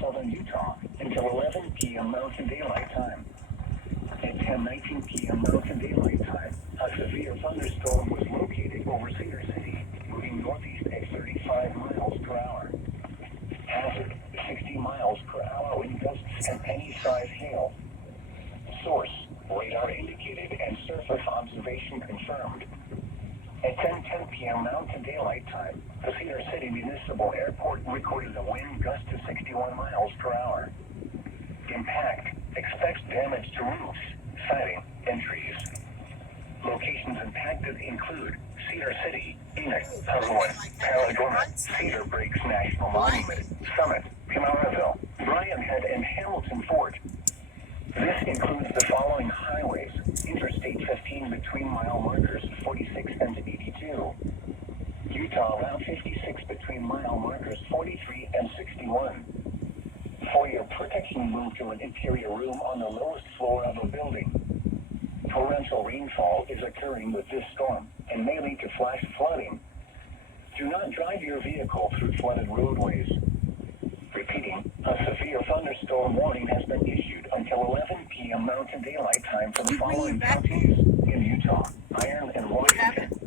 southern Utah until 11 p.m. Mountain Daylight Time. At 10:19 p.m. Mountain Daylight Time, a severe thunderstorm was located over Cedar City, moving northeast at 35 miles per hour. Hazard, 60 miles per hour wind gusts and penny-size hail. Source, radar indicated and surface observation confirmed. At 10:10 p.m. Mountain Daylight Time, the Cedar City Municipal Airport recorded a wind gust to 61 miles per hour. Impact, expects damage to roofs, siding, and trees. Locations impacted include Cedar City, Enoch, Hudson, Paladorma, Cedar Breaks National Monument, Summit, Camaraville, Bryan Head, and Hamilton Fort. This includes the following highways: Interstate 15 between mile markers 46 and 82. Utah Route 56 between mile markers 43 and 61. For your protection, move to an interior room on the lowest floor of a building. Torrential rainfall is occurring with this storm and may lead to flash flooding. Do not drive your vehicle through flooded roadways. Repeating, a severe thunderstorm warning has been issued until 11 p.m. Mountain Daylight Time for the following counties in Utah, Iron, and Washington.